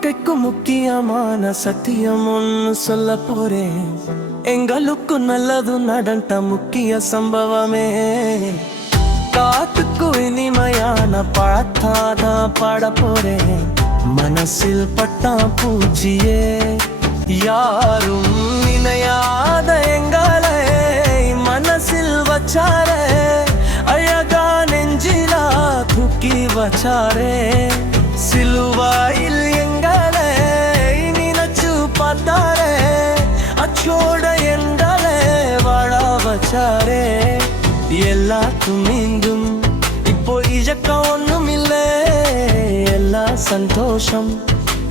வாழ்க்கைக்கு முக்கியமான சத்தியம் ஒன்னு சொல்ல போறேன். எங்களுக்கு நல்லது நடந்த முக்கிய சம்பவமே. காத்துக்கு இனிமையான பழத்தாதான் பாட போறேன். மனசில் பட்டா பூச்சியே யாரும் நினையாத எங்களை மனசில் வச்சாரே. அழகா நெஞ்சிலா தூக்கி வச்சாரே. சிலுவாயில் எங்களை நினைச்சு பார்த்தாரே. அச்சோட எங்களை வாழ வச்சாரே. எல்லாத்தும் மீண்டும் இப்போ இழக்க ஒண்ணும் இல்லை. எல்லா சந்தோஷம்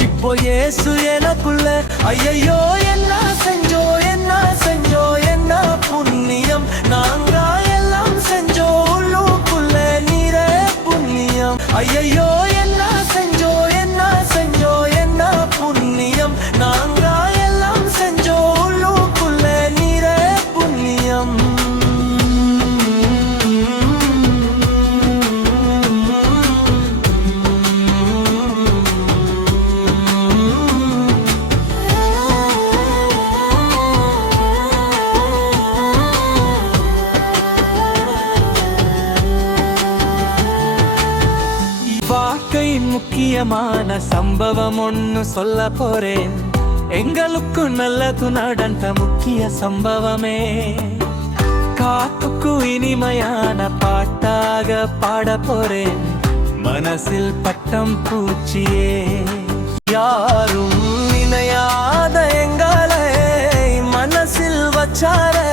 இப்போ இயேசு எனக்குள்ள. ஐயையோ என்ன செஞ்சோ என்ன செஞ்சோ என்ன புண்ணியம். நாங்க எல்லாம் செஞ்சோ உள்ளுக்குள்ள நீரே புண்ணியம். ஐயையோ என்ன செஞ்சோ என்ன செஞ்சோ என்ன புண்ணியம். நாங்க எல்லாம் செஞ்சோ உள்ளுக்குள்ள நீரே புண்ணியம். வாழ்க்கையின் முக்கியமான சம்பவம் ஒன்னு சொல்ல போறேன். எங்களுக்கு நல்லது நடந்த முக்கிய சம்பவமே. காத்துக்கு இனிமையான பாட்டாக பாட போறேன். மனசில் பட்டம் பூச்சியே யாரும் நினையாத எங்களை மனசில் வச்சாரே.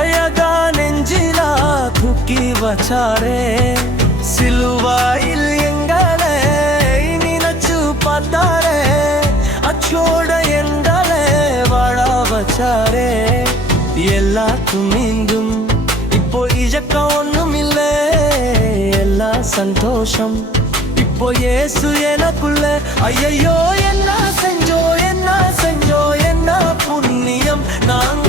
அழகா நெஞ்சிலா தூக்கி வச்சாரே. சிலுவாயில் எங்களை நினைச்சு பார்த்தாரே. அச்சோட எங்களை வாழ வச்சாரே. எல்லாத்தும் மீண்டும் இப்போ இழக்க ஒண்ணும் இல்லை. எல்லா சந்தோஷம் இப்போ இயேசு எனக்குள்ள. ஐயையோ என்ன செஞ்சோ என்ன செஞ்சோ என்ன புண்ணியம். நாங்க